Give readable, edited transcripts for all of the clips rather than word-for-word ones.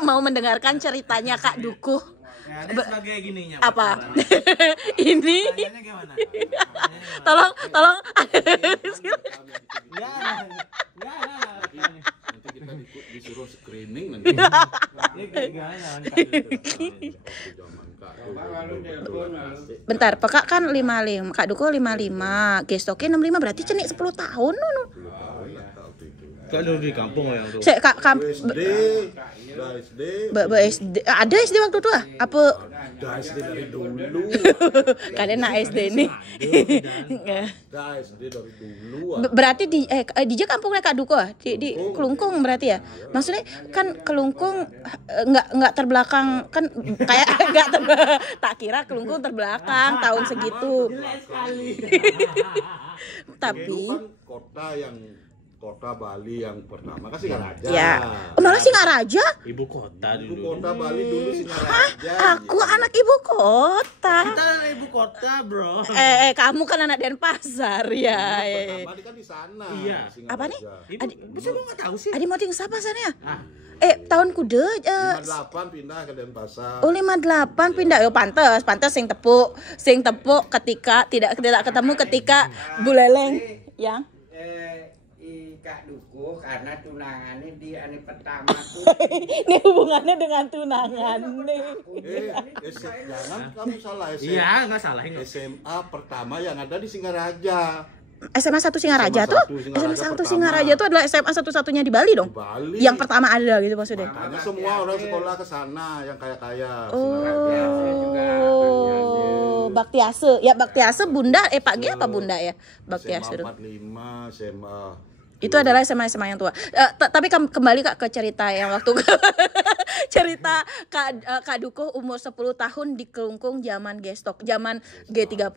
Mau mendengarkan ceritanya Kak Dukuh. Ya, ini sebagai gininya. Apa? Ini. Tanyanya gimana? Tolong. Nanti kita disuruh screening nanti. Bentar, Pekak kan 55, Kak Dukuh 55, Gestoknya 65, berarti cenik 10 tahun. Kak dulu di kampung yang tuh. SD, SD. Ada SD waktu itu ah? Apa? udah SD dari dulu. Kalian nak SD nih. Udah SD dari dulu. Berarti di kampungnya Kak Dukuh ah? Di Kelungkung berarti ya. Maksudnya kan Kelungkung nggak terbelakang kan kayak nggak tak kira Kelungkung terbelakang tahun segitu. Tapi kota Bali yang pertama kan Singaraja. ya, malah Singaraja. Ibu kota Ibu dulu. kota Bali dulu Singaraja. Aku anak ibu kota. Kita ibu kota, bro. Kamu kan anak Denpasar ya. Bali kan di sana. Iya. Singaraja. Apa nih? Masa lu nggak tahu sih? Adi mau tinggal siapa sana ya? Ah, Tahun kude 58 pindah ke Denpasar. Oh 58 pindah. Pantes sing tepuk ketika tidak ketemu ketika Buleleng yang Kak Dukuh karena tunangannya di hari pertama tuh. ini hubungannya dengan tunangan nih. Jangan kamu salah iya, nggak salah ini. SMA pertama yang ada di Singaraja. SMA 1 Singaraja tuh? SMA 1 Singaraja tuh adalah SMA satu-satunya di Bali dong? Di Bali. Yang pertama ada gitu maksudnya? Makanya semua orang sekolah ke sana yang kaya-kaya. Oh, Baktiase. Ya Baktiase Bunda, Pak G apa Bunda ya? Baktiase SMA tuh. 45, SMA. Itu adalah SMA yang tua. Tapi kembali Kak ke cerita yang waktu cerita Kak Dukuh umur 10 tahun di Kelungkung zaman Gestok, zaman G30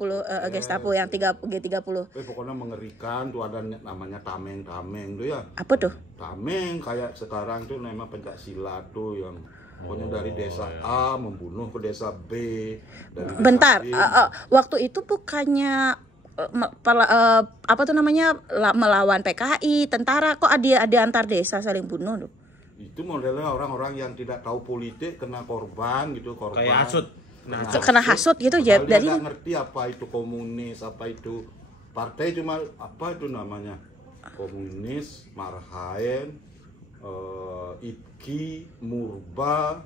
Gestapo yang G30. Pokoknya mengerikan tuh, ada namanya tameng tuh ya. Apa tuh? Tameng kayak sekarang tuh nama pencak silat tuh yang pokoknya dari desa A membunuh ke desa B. Dari desa Bentar, B. waktu itu bukannya apa tuh namanya melawan PKI, tentara, kok ada antar desa saling bunuh tuh? Itu modelnya orang-orang yang tidak tahu politik kena korban gitu, korban. Kayak hasut. Kena hasut gitu ya. Dia Dari nggak ngerti apa itu komunis, apa itu partai, cuma apa itu namanya komunis, Marhaen, IPKI, Murba,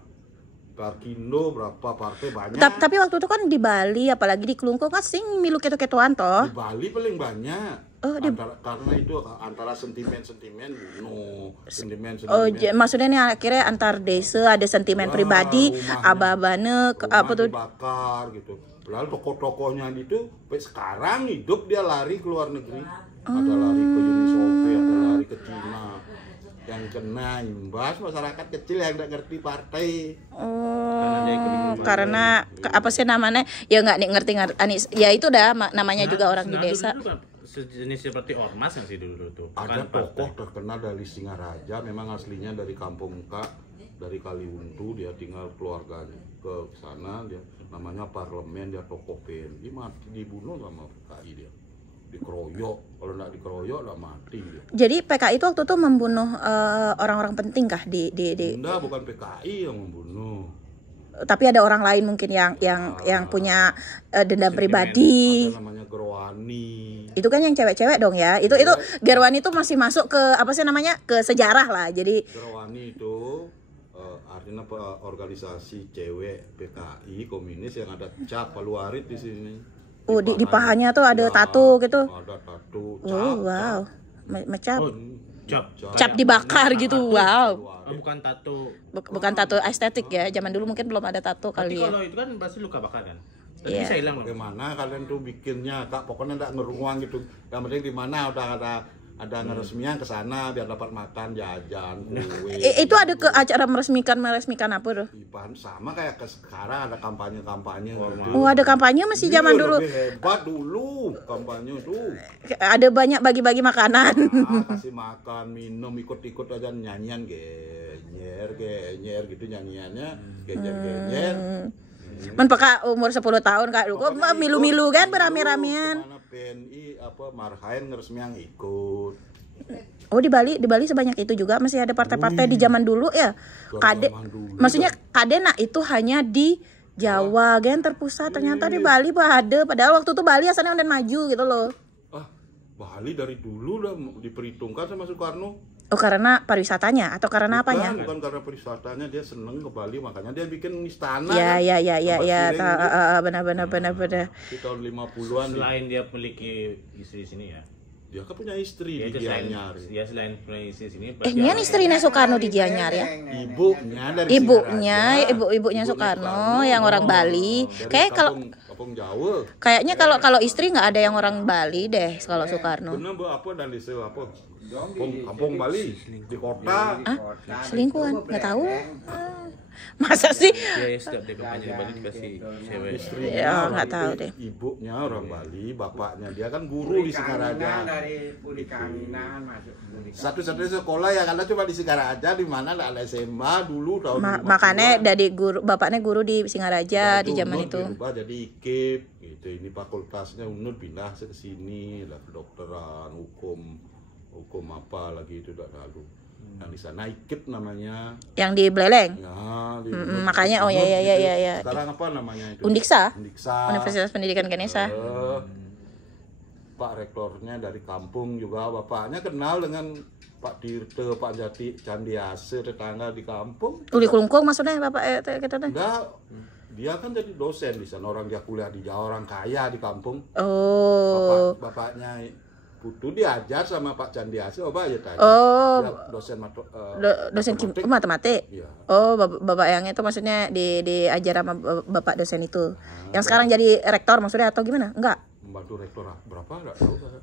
Parkindo, berapa partai banyak. Tapi waktu itu kan di Bali, apalagi di Kelungkung kan sing milu keto-ketoan toh. Di Bali paling banyak. Oh, karena itu antara sentimen bunuh, sentimen. Maksudnya nih akhirnya antar desa ada sentimen pribadi, abah-abahnya apa tuh? Dibakar gitu. Lalu tokoh-tokohnya itu sekarang hidup dia lari ke luar negeri. Ada lari ke Uni Soviet, ada lari ke Cina. Yang kena imbas masyarakat kecil yang nggak ngerti partai. Karena apa sih namanya? Ya nggak ngerti ya itu dah namanya juga orang di desa. Sejenis seperti ormas yang sih dulu tuh. Ada tokoh terkenal dari Singaraja, memang aslinya dari Kampung Kak, dari Kaliwuntu, dia tinggal keluarganya ke sana, dia namanya Parlemen, dia tokoh PNI, mati dibunuh sama PKI dia. Dikeroyok, kalau nggak dikeroyok lah mati dia. Jadi PKI itu waktu itu membunuh orang-orang penting kah di Enggak, bukan PKI yang membunuh. Tapi ada orang lain mungkin yang punya dendam pribadi. Ada namanya Gerwani. Itu kan yang cewek-cewek dong ya. Itu Gerwani itu masih masuk ke apa sih namanya? Ke sejarah lah. Jadi Gerwani itu artinya organisasi cewek PKI komunis yang ada cap Paluarit di sini. di pahanya tuh ada tato gitu. Ada tato. Wow. Macam cap dibakar gitu. Wow. bukan tato. Bukan tato estetik ya. Zaman dulu mungkin belum ada tato Tapi kali ya. kalau itu kan pasti luka bakar kan. Tapi Iya. bisa hilang. Bagaimana kalian tuh bikinnya, Kak? Pokoknya enggak ngeruang gitu. Yang penting di mana udah ada ngeresmian ke sana biar dapat makan, jajan, kue. Itu ada ke acara meresmikan apa tuh? Ipan sama kayak ke sekarang ada kampanye gitu. Oh, ada kampanye masih zaman Iya, dulu. lebih hebat dulu kampanye tuh. Ada banyak bagi-bagi makanan. Kasih makan, minum, ikut-ikut aja nyanyian genyer gitu nyanyiannya, genyer. Men peka umur 10 tahun Kak Dukuh milu-milu kan berame-ramean. Kemana PNI apa Marhaen ngeresmian ikut. Oh di Bali sebanyak itu juga masih ada partai-partai di zaman dulu ya. Kade, Zaman dulu, maksudnya Kadena itu hanya di Jawa, gen terpusat ternyata di Bali ada. Padahal waktu itu Bali asalnya udah maju gitu loh. Bali dari dulu udah diperhitungkan sama Soekarno. Oh karena pariwisatanya atau karena apanya? Bukan karena pariwisatanya, dia seneng ke Bali makanya dia bikin istana. Ya, kan? benar. Di tahun 50-an Selain dia memiliki istri di sini ya. dia kan punya istri Dia di selain Gianyar. dia selain punya istri di sini. Nyan istrinya Soekarno di Gianyar ya. Ibunya dari Ibunya Singaraja. Soekarno yang orang Bali. Dari Kayak kalau kampung Jawa. kayaknya kalau istri nggak ada yang orang Bali deh kalau Soekarno. Bener Bu, apa dan di apa? Kampung Bali di kota. Selingkuhan nggak tahu. Masa sih? Dia setiap dia kampanye di Bali dikasih cewek. Ya nggak tahu deh. Ibunya orang Bali, bapaknya dia kan guru di Singaraja. Dari Budi Kanginan masuk Budi Kanginan. Satu-satunya sekolah yang ada cuma di Singaraja, di mana ada SMA dulu tahun 50-an. Makanya dari bapaknya guru di Singaraja di zaman UNUD itu. dirubah jadi IKIP gitu. Ini fakultasnya UNUD pindah ke sini, lah kedokteran, hukum apa lagi itu udah lalu. Yang di sana IKIP namanya. Yang di Beleleng. Ya, di Makanya UNUD ya. Sekarang apa namanya itu? Undiksa. Undiksa. Universitas Pendidikan Ganesha. Pak rektornya dari kampung juga, bapaknya kenal dengan Pak Tirte, Pak Jati Candiase, tetangga di kampung. Uli Kelungkung maksudnya bapak kita teh. Enggak, dia kan jadi dosen di sana, orang dia kuliah di Jawa, orang kaya di kampung. Oh. Bapaknya Putu diajar sama Pak Candiase, apa aja tadi? Oh. Dia dosen Dosen matematik. Iya. Oh, bapak yang itu maksudnya diajar sama bapak dosen itu. Yang sekarang jadi rektor maksudnya atau gimana? Enggak. Membantu rektor berapa enggak tahu saya.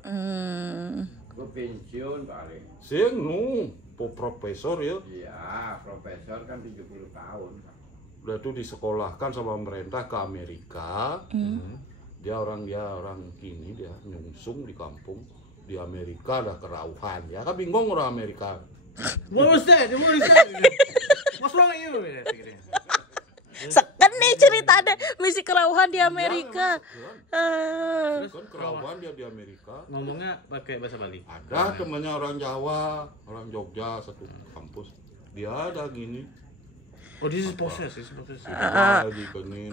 Gue pensiun paling. Sing profesor ya. Iya, profesor kan 70 tahun. Udah tuh disekolahkan sama pemerintah ke Amerika. Dia orang kini dia nyungsung di kampung di Amerika, ada kerauhan ya kan, bingung orang Amerika. What was that? What's wrong with you? Seken nih cerita ada misi kerauhan di Amerika. Kan kerauhan dia di Amerika. Ngomongnya pakai bahasa Bali. Ada temannya orang Jawa, orang Jogja, satu kampus. Dia ada gini. Oh, this is proses. Lagi kening.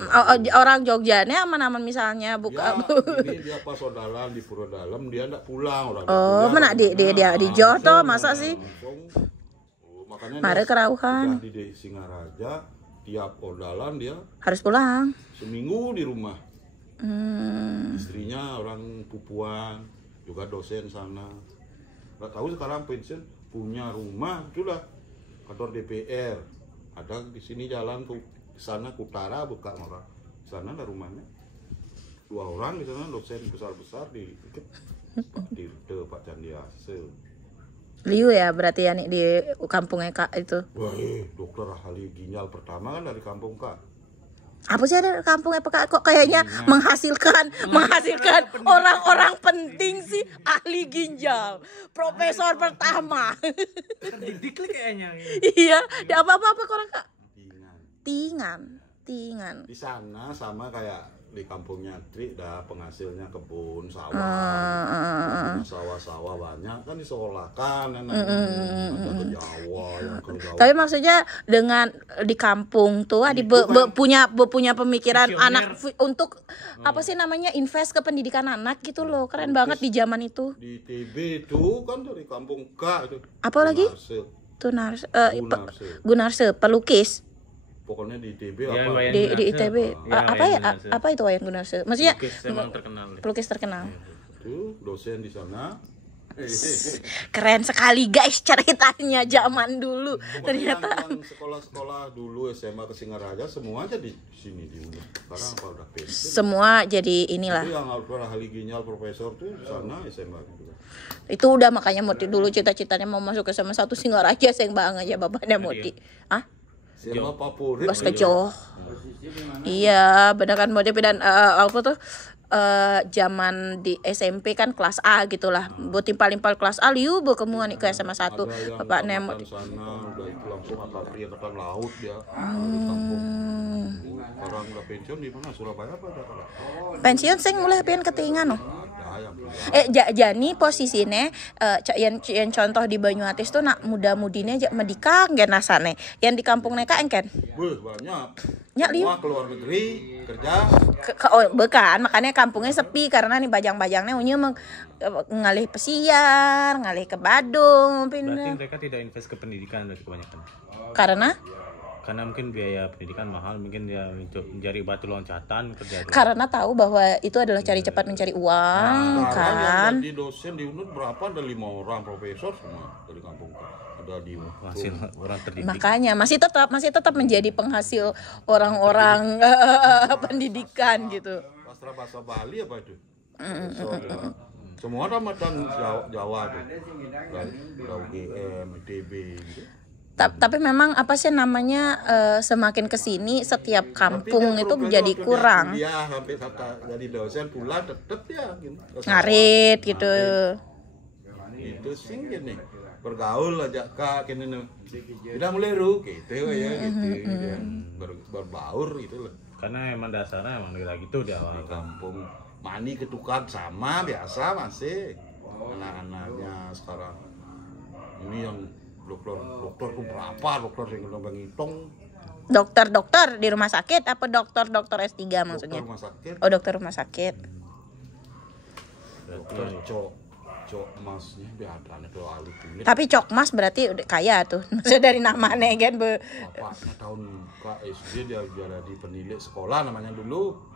Orang Jogjanya aman-aman misalnya buka. Ini dia pas Sodalan di Pura Dalam, dia enggak pulang orang. Oh, mana dia di Johto masa sih? Makanya Mare kerauhan. Di Singaraja tiap Odalan dia Harus pulang. seminggu di rumah. Istrinya orang Pupuan, juga dosen sana. Nggak tahu sekarang pensiun, punya rumah itulah kantor DPR. Ada di sini jalan ke sana ke utara, buka orang. Di sana ada rumahnya. 2 orang di sana dosen besar-besar di Pak Tirte, Pak Candiase. Liu ya berarti ya nih di kampungnya Kak itu. Wah, dokter ahli ginjal pertama kan dari kampung Kak. Apa sih ada kampungnya Kak kok kayaknya menghasilkan orang-orang penting sih, ahli ginjal, profesor pertama. Terdidik kayaknya. Iya, di apa-apa orang Kak? Tingan. Tingan. Di sana sama kayak di kampungnya Tri, dah penghasilnya kebun sawah, sawah-sawah banyak kan disekolahkan, ada ke Jawa, yang ke Jawa. Tapi maksudnya dengan di kampung tuh punya pemikiran visioner. anak untuk apa sih namanya invest ke pendidikan anak gitu loh, keren banget di zaman itu. Di TB itu kan dari kampung K itu. Apa lagi? Gunarse pelukis. Pokoknya di TB Ya, apa? Wayan Di Gunarse. ITB. Ya, Apa Wayan ya? Gunarse. Apa itu Wayan Gunarse? Maksudnya Pelukis emang terkenal. pelukis terkenal. Itu dosen di sana. Keren sekali guys ceritanya zaman dulu. Ternyata Yang sekolah-sekolah dulu SMA ke Singaraja semua aja di sini di UNUD. Sekarang apa udah pensiun? semua jadi inilah. Itu yang ahli ginjal profesor tuh di sana SMA gitu. Itu udah makanya Moti dulu cita-citanya mau masuk ke SMA 1 Singaraja, sayang banget ya bapaknya Moti. Ah? SMA favorit. Bos kecoh. Iya, bener kan Moti dan apa tuh zaman di SMP kan kelas A gitulah. Buat timpal-timpal kelas A liu berkemuan ke SMA 1. Ada yang Bapak Nemo. tamatan sana udah itu langsung angkatan laut dia dari kampung. Sekarang udah pensiun di mana? Surabaya apa Jakarta? Pensiun sing mulai pengen ketingan no. Nah, yang pribadi. Jani posisinya yang contoh di Banyuatis tuh nak muda-mudine medika gen asane. Yang di kampung neka engken. Banyak. Nya Semua keluar negeri kerja. Bukan, makanya kampungnya sepi karena nih bajang-bajangnya unyu ngalih pesiar, ngalih ke Badung, Berarti pindah. mereka tidak invest ke pendidikan berarti kebanyakan. Karena Mungkin biaya pendidikan mahal, mungkin dia untuk mencari batu loncatan kerja. karena tahu bahwa itu adalah cari cepat mencari uang Sekarang yang kan. jadi dosen di UNUD berapa? Ada 5 orang profesor semua dari kampung ada di Hasil orang terdidik. Makanya masih tetap menjadi penghasil orang-orang pendidikan gitu. Sastra bahasa Bali apa itu? Profesor. Semua ramadan Jawa tuh. Udah UGM, ITB gitu. Tapi memang apa sih namanya semakin kesini setiap kampung Tapi dia itu profesor jadi tuh, kurang dia kuliah sampai jadi dosen pulang tetep ya gitu. ngarit gitu. Itu sih gini bergaul aja kak kini nih tidak mulai gitu ya gitu ya. Berbaur gitu loh. Karena emang dasarnya emang gitu di awal. Di kampung mani ketukar sama biasa masih anak-anaknya sekarang ini yang dokter tuh berapa dokter yang udah ngitung Dokter di rumah sakit apa dokter S3 maksudnya? dokter rumah sakit Oh, dokter rumah sakit. dokter cok masnya biadane tuh alit kulit Tapi Cokmas berarti udah kaya tuh. Maksudnya dari namanya kan bapaknya tahun ke SD dia jadi penilik sekolah namanya dulu.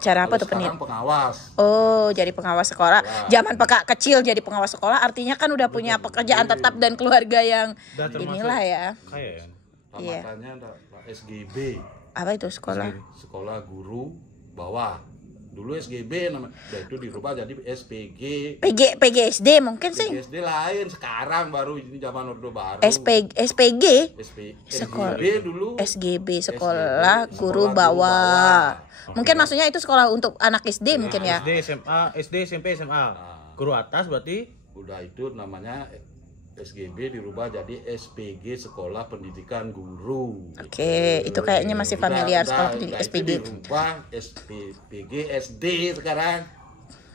cara apa Kalau tuh penit? sekarang pengawas. Oh, jadi pengawas sekolah. Ya. Zaman Pak kecil jadi pengawas sekolah artinya kan udah punya pekerjaan tetap dan keluarga yang Udah termasuk inilah ya. Kaya ya. Iya. Tamatannya ada SGB, Apa itu sekolah? sekolah guru bawah. Dulu SGB namanya, itu dirubah jadi SPG. PGSD mungkin sih. SD lain, sekarang baru ini zaman Orde Baru. SPG Sekolah. SGB dulu. SGB sekolah SGB, guru sekolah bawah. Oke. Mungkin maksudnya itu sekolah untuk anak SD mungkin ya. SD, SMP, SMA. Guru atas berarti Udah itu namanya SGB dirubah jadi SPG Sekolah Pendidikan Guru. Oke, itu kayaknya masih familiar sekolah pendidikan itu SPG. dirubah SPG SD sekarang.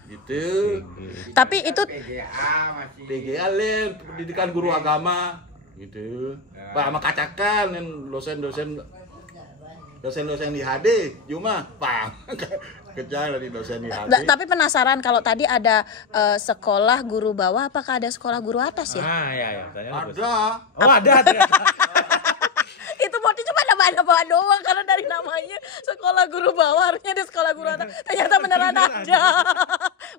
Gitu. Tapi itu PGA masih PGA lain Pendidikan Guru Agama gitu. Pak sama kacakan yang dosen-dosen di HD cuma Pak kerja dari dosen di HD. tapi penasaran kalau tadi ada sekolah guru bawah, apakah ada sekolah guru atas ya? ya. Tanya bagus. Ada. Oh, ada ternyata. Itu motif cuma nama doang karena dari namanya sekolah guru bawah harusnya ada sekolah guru atas. Ternyata beneran ada.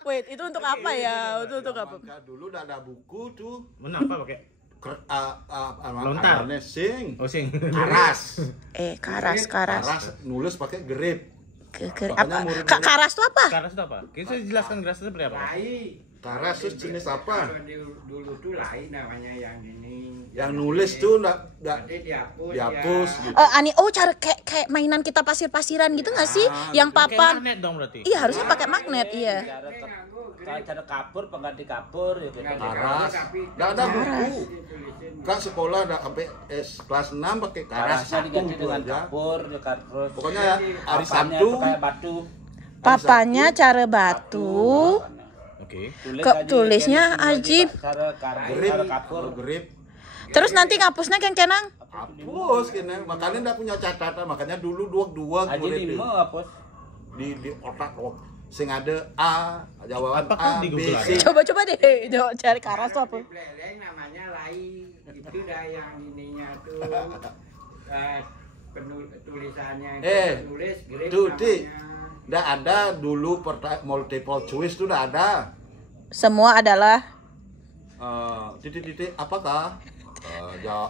Wait, itu untuk apa ya? Itu untuk apa? Maka dulu udah ada buku tuh Menang apa pakai? Lontar. Lontar. Sing. Oh, sing. Karas. Karas. Nulis pakai grip. Apa? Karas itu apa? Karas itu apa? Kita jelaskan karas itu seperti apa? lain. Karas terus jenis apa? Kalau dulu tuh lain namanya yang ini. Yang nulis tuh enggak Nanti dihapus ya. gitu. Cara kayak mainan kita pasir-pasiran gitu nggak sih? Yang Pakai papan. magnet dong berarti. Iya, harusnya pakai magnet, iya. Cara kapur, pengganti kapur gitu. Karas. Enggak ada buku. Kak sekolah udah sampai kelas 6 pakai karas Karasnya diganti satu dengan aja. kapur, terus Pokoknya ya, hari papannya Sabtu itu kayak batu. Papanya cara batu. Oke. Tulisnya ajib. Cara grip, kapur. grip Terus nanti ngapusnya kenang. hapus kena. Makanya enggak punya catatan, makanya dulu dua Aji grip lima hapus. di otak sing ada A, jawaban Apakah A, di B, Google C. Coba deh, cari karas tuh apa? Peleleng namanya lain. Itu dah yang ininya tuh tulisannya tulis grip tuh, Di. namanya. Enggak ada dulu multiple choice tuh enggak ada. Semua adalah Titik-titik apakah?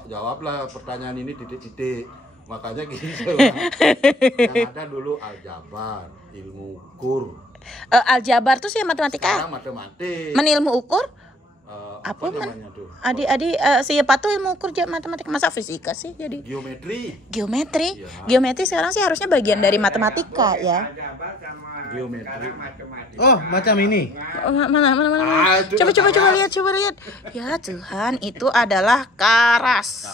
Jawablah pertanyaan ini titik-titik. Makanya gini yang ada dulu aljabar, ilmu ukur. aljabar tuh sih matematika. Sekarang matematik. Ilmu ukur? Apa Apa namanya tuh? Adik siapa tuh ilmu ukur matematika? Masa fisika sih jadi? Geometri. Geometri. Iya. Geometri sekarang sih harusnya bagian dari matematika ya. Aljabar sama Geometri. sekarang matematika. Oh, macam ini. Oh, mana. Ah, itu Coba karas. lihat. Ya Tuhan, itu adalah karas.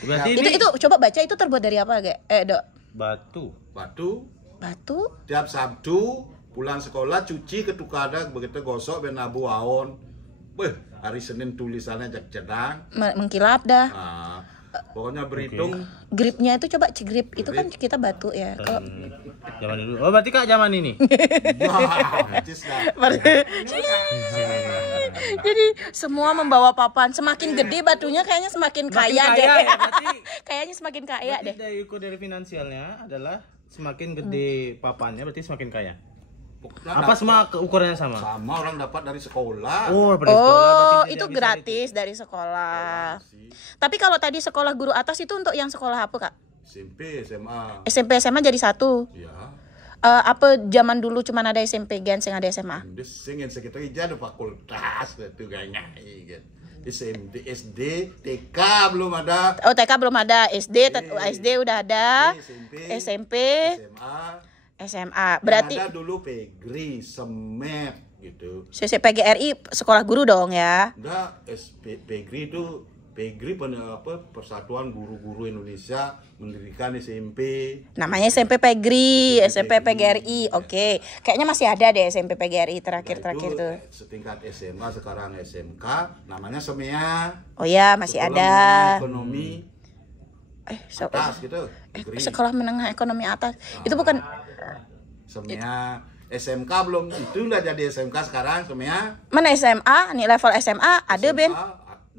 Berarti ini Itu coba baca itu terbuat dari apa, Dok? batu. Batu. Batu? Tiap Sabtu pulang sekolah cuci ketukadak begitu gosok ben abu aon. Beh, hari Senin tulisannya jak cedang. Mengkilap dah. Nah, pokoknya berhitung Gripnya itu coba grip itu kan kita batu ya. Kalau Zaman dulu. Oh, berarti Kak zaman ini. cis dah. jadi semua membawa papan. Semakin gede batunya kayaknya semakin kaya deh. kaya ya, berarti- Kayaknya semakin kaya Berarti deh. dari ukur dari finansialnya adalah semakin gede papannya berarti semakin kaya. Pokoknya Apa semua ukurannya sama? sama orang dapat dari sekolah. Oh, dari sekolah berarti Oh, tidak itu bisa gratis dari sekolah. Sih. Tapi kalau tadi sekolah guru atas itu untuk yang sekolah apa, Kak? SMP, SMA. SMP SMA jadi satu. Ya. Apa zaman dulu cuma ada SMP Gen sing ada SMA? Dia singin sekitar ija ada fakultas itu kayaknya gitu. SMP, SD, TK belum ada. Oh, TK belum ada, SD udah ada. SMP, SMA. SMA. Berarti Yang ada dulu Pegri, Semet gitu. PGRI sekolah guru dong ya. Enggak, Pegri itu Persatuan Guru-Guru Indonesia mendirikan SMP. Namanya SMP PGRI, SMP PGRI. Oke. Kayaknya masih ada deh SMP PGRI terakhir-terakhir Itu tuh. setingkat SMA sekarang SMK namanya SEMEA. Oh ya, masih Sekolah ada. Menengah Ekonomi atas gitu. Pegri. Sekolah menengah ekonomi atas. Itu bukan SEMEA. SMK belum itu udah jadi SMK sekarang SEMEA. mana SMA? Nih level SMA ada Ben.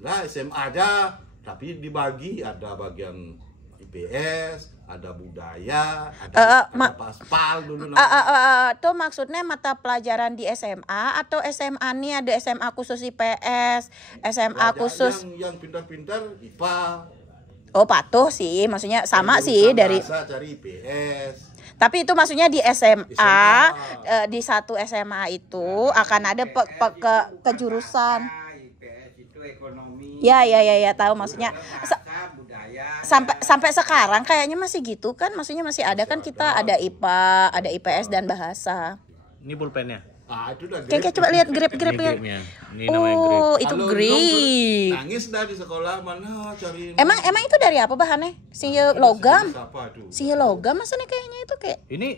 Lah SMA aja, tapi dibagi ada bagian IPS, ada budaya, ada paspal dulu namanya. Tuh maksudnya mata pelajaran di SMA atau SMA nih ada SMA khusus IPS, SMA Belajar khusus. yang pintar-pintar IPA. Oh, patuh sih, maksudnya sama sih Jurusan dari. bahasa cari IPS. Tapi itu maksudnya di SMA, SMA. di satu SMA itu akan ada kejurusan. IPS itu ekonomi. Ya, tahu maksudnya. Bahasa, budaya. Sampai sekarang kayaknya masih gitu kan, maksudnya masih ada kan kita ada IPA, ada IPS dan bahasa. Ini pulpennya. Ah, itu udah Kayak coba lihat grip Ini ya. gripnya. Ini namanya grip. Oh, itu Halo, grip. nangis dah di sekolah mana cari. Emang itu dari apa bahannya? Siu logam. Apa itu? Siu logam maksudnya kayaknya itu kayak. Ini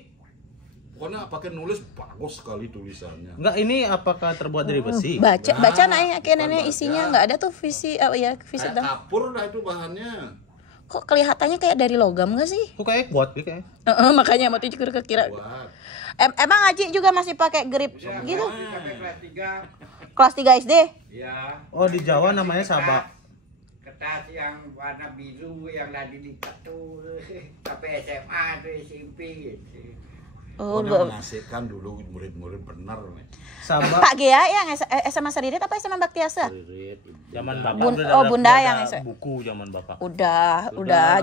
Pokoknya pakai nulis bagus sekali tulisannya. enggak, ini apakah terbuat dari besi? Baca nanya kayak nenek isinya nggak ada tuh visi visi Kayak kapur dah itu bahannya. kok kelihatannya kayak dari logam nggak sih? Kok kayak kuat kayak. Makanya mau cukur kira. Buat. Emang Aji juga masih pakai grip Ya, gitu? sampai kelas 3. Kelas 3 SD? Ya. Oh, di Jawa namanya sabak. Kertas yang warna biru yang lagi dilipat tuh sampai SMA tuh SMP gitu. Oh, Pokoknya mengasihkan dulu murid-murid benar nih. Sabak. Pak Gea yang SMA Saririt apa SMA Baktiasa? Zaman Bapak Bunda udah yang ada buku zaman Bapak. Udah.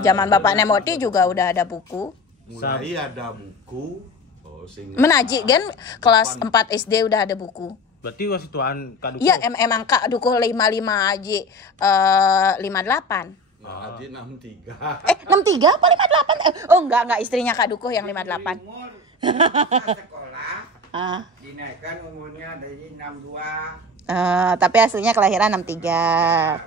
Zaman Bapak Nemoti juga udah ada buku. Mulai ada buku. Menaji kan kelas 4 SD udah ada buku. Berarti wasit tuan Kak Dukuh. Iya, emang Kak Dukuh 55 Aji 58. Nah, Haji 63. 63 apa 58? Oh, enggak istrinya Kak Dukuh yang 58. Umur sekolah Ah. dinaikkan umurnya dari 62. Tapi aslinya kelahiran 63.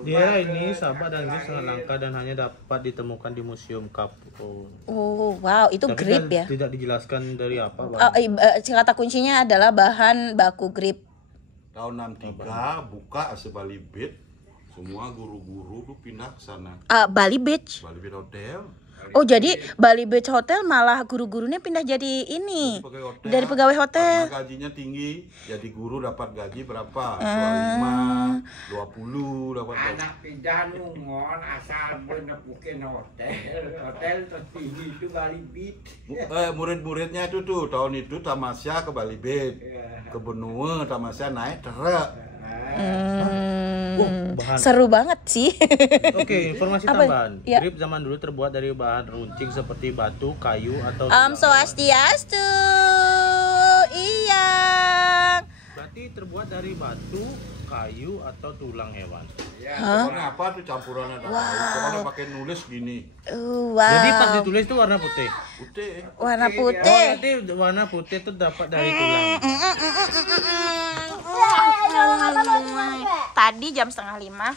Di era ini sabak dan grip sangat langka dan hanya dapat ditemukan di Museum Kapur. Oh, wow, itu Tapi grip ya. tidak dijelaskan dari apa, Bang. Kata kuncinya adalah bahan baku grip. Tahun 63 buka Bali Beach. Semua guru-guru tuh pindah ke sana. Bali Beach. Bali Beach Hotel. Oh, jadi Bali Beach Hotel malah guru-gurunya pindah jadi ini. Dari pegawai hotel. Karena gajinya tinggi, jadi guru dapat gaji berapa? 25, 20 dapat gaji. Anak pindah nungon asal menepukin hotel tertinggi itu Bali Beach. Murid-muridnya itu tuh tahun itu Tamasya ke Bali Beach. Ke Benua Tamasya naik truk. Bahan. Seru banget sih. Oke, informasi Apa? tambahan. Ya. Grip zaman dulu terbuat dari bahan runcing seperti batu, kayu atau Swastiastu. Iya. Berarti terbuat dari batu, kayu atau tulang hewan. Pokoknya apa tuh campurannya? Pokoknya pakai nulis gini. Wow. Jadi pas ditulis itu warna putih. Putih. Warna Oh, putih. berarti warna putih itu dapat dari tulang. Tadi jam 4:30.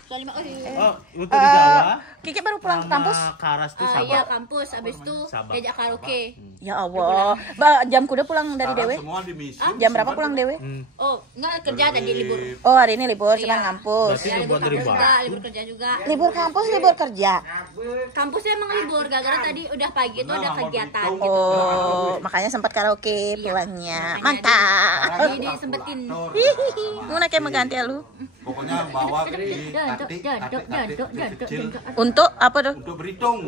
Oh, untuk di Jawa Kiki baru pulang ke kampus. nama karas itu Iya sabak. kampus, abis itu Sabak. diajak karaoke. Ya Allah. Jam kuda pulang dari Sekarang Dewe? semua di misi. Jam berapa pulang Dewe? Oh, enggak kerja tadi libur. Oh, hari ini libur, cuma ngampus. Berarti Ya, dibuat dari kampus bawah. juga, libur kerja juga. Libur kampus, libur kerja. Kampusnya emang libur, gara-gara tadi udah pagi itu ada kegiatan. Oh, makanya sempat karaoke pulangnya. Mantap. Jadi disempetin. Mau kayak mengganti lu? Pokoknya bawa di tatik kecil Untuk apa tuh? untuk berhitung.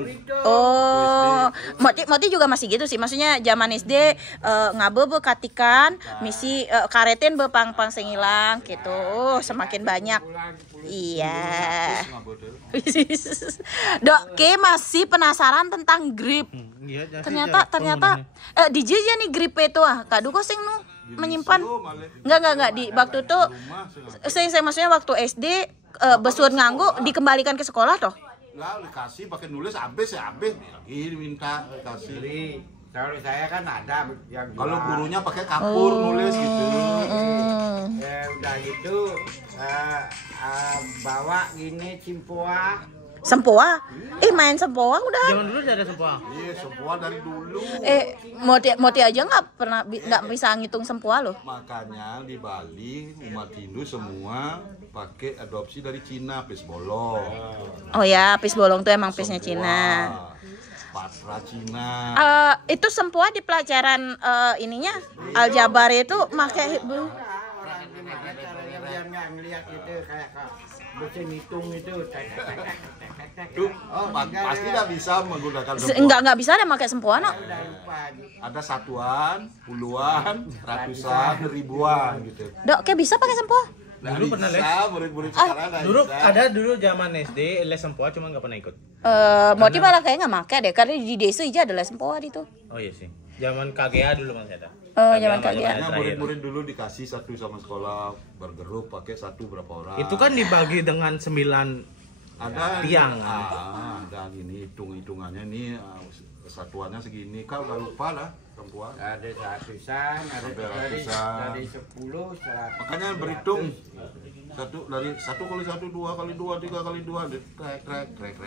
Oh, Moti juga masih gitu sih. Maksudnya zaman SD ngabe katikan, misi karetin bepang-pang sengilang gitu. Oh, semakin banyak. Iya. Dok, ke masih penasaran tentang grip. Iya, Ternyata DJ ya nih grip itu Kak Duko sing nu menyimpan. Enggak di waktu itu saya maksudnya waktu SD besur nganggu dikembalikan ke sekolah toh. Lah dikasih pakai nulis habis ya habis lagi diminta kasih. Jadi kalau saya kan ada yang Kalau gurunya pakai kapur nulis gitu. udah gitu bawa gini cimpoa. Sempoa? Main sempoa udah. Zaman dulu ada sempoa. Iya, semua dari dulu. Moti aja nggak bisa ngitung sempoa loh. Makanya di Bali umat Hindu semua pakai adopsi dari Cina, pis bolong. Oh ya, pis bolong tuh emang pisnya Cina. Patra Cina. Itu sempoa di pelajaran ininya aljabar itu pakai Orang gimana caranya biar nggak ngeliat itu kayak mesin hitung itu. Tuh, pasti nggak bisa menggunakan sempoa. nggak bisa deh pakai sempoa no. Udah lupa. Ada satuan, puluhan, ratusan, ribuan gitu. Dok, kayak bisa pakai sempoa? Dulu pernah les. Murid-murid sekarang ada Dulu bisa. ada zaman SD les sempoa cuma nggak pernah ikut. Moti malah kayak nggak pakai deh karena di desa aja ada les sempoa di tuh. Oh iya sih. Zaman KGA dulu masih ada. Zaman KGA. Makanya murid-murid dulu dikasih satu sama sekolah bergerup pakai satu berapa orang. Itu kan dibagi dengan 9 ada tiang. Ada gini hitung-hitungannya nih satuannya segini. Kau udah lupa lah perempuan. Ada ratusan, ada Sampai dari ratusan. 10, 100. Makanya berhitung dari 1 kali 1, 2 kali 2, 3 kali 2, trek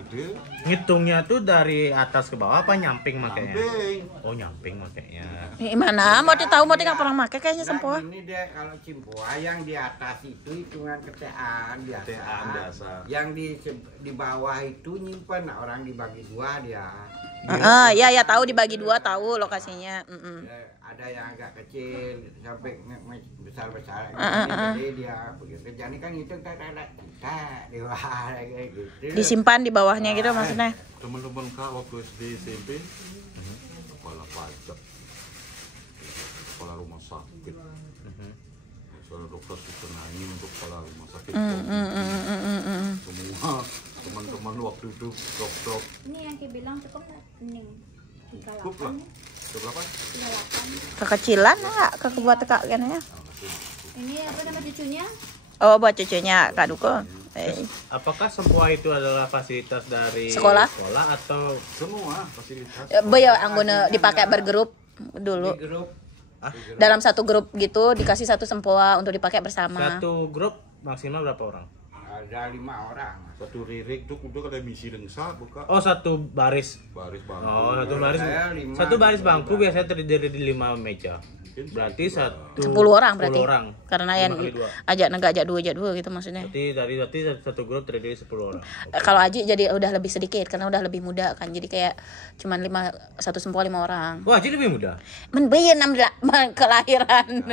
gitu. Ngitungnya tuh dari atas ke bawah apa nyamping makanya? Samping. Oh nyamping makanya. Mana? Moti tahu Moti nggak pernah pakai kayaknya sempoa. Ini dia kalau cimpoa yang di atas itu hitungan keteaan biasa. Keteaan biasa. Yang di bawah itu nyimpen. Nah, orang dibagi 2 dia. Ya tahu dibagi 2 tahu lokasinya. Ada yang agak kecil sampai besar-besar. Jadi dia begitu. Jadi kan itu di bawah kayak gitu. Disimpan di bawahnya gitu maksudnya. Teman-teman Kak waktu SD SMP kepala pajak, kepala rumah sakit, misalnya dokter Susenani untuk kepala rumah sakit. Semua teman-teman waktu itu dokter Ini yang bilang cukup nggak? Ini cukup lah. Berapa? Kekecilan nggak? Kebuat kak kan ya? Ini apa nama cucunya? Oh, buat cucunya Kak Duko. Apakah sempoa itu adalah fasilitas dari Sekolah? atau Semua fasilitas. Ya anggone dipakai bergrup dulu. Di grup Dalam satu grup gitu dikasih satu sempoa untuk dipakai bersama. satu grup maksimal berapa orang? ada 5 orang. Satu ririk tuh udah ada misi dengsa buka Oh satu baris. baris bangku. Oh satu baris. Saya 5. Satu baris bangku biasanya terdiri dari 5 meja. Berarti 10 orang berarti. 10 orang. Karena yang 5 kali 2. ajak negak ajak dua gitu maksudnya. Berarti satu grup terdiri dari 10 orang. Kalau Aji jadi udah lebih sedikit karena udah lebih muda kan. Jadi kayak cuman satu sempoa 5 orang. Wah, jadi lebih mudah. Menbayan kelahiran. 5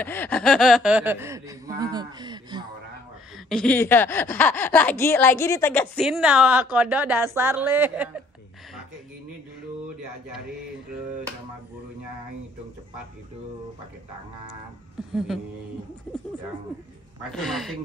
orang waktu Iya. Lagi ditegasin nawa kodo dasar le. pakai gini dulu diajarin terus sama gurunya hitung cepat itu pakai tangan. Ini yang masing-masing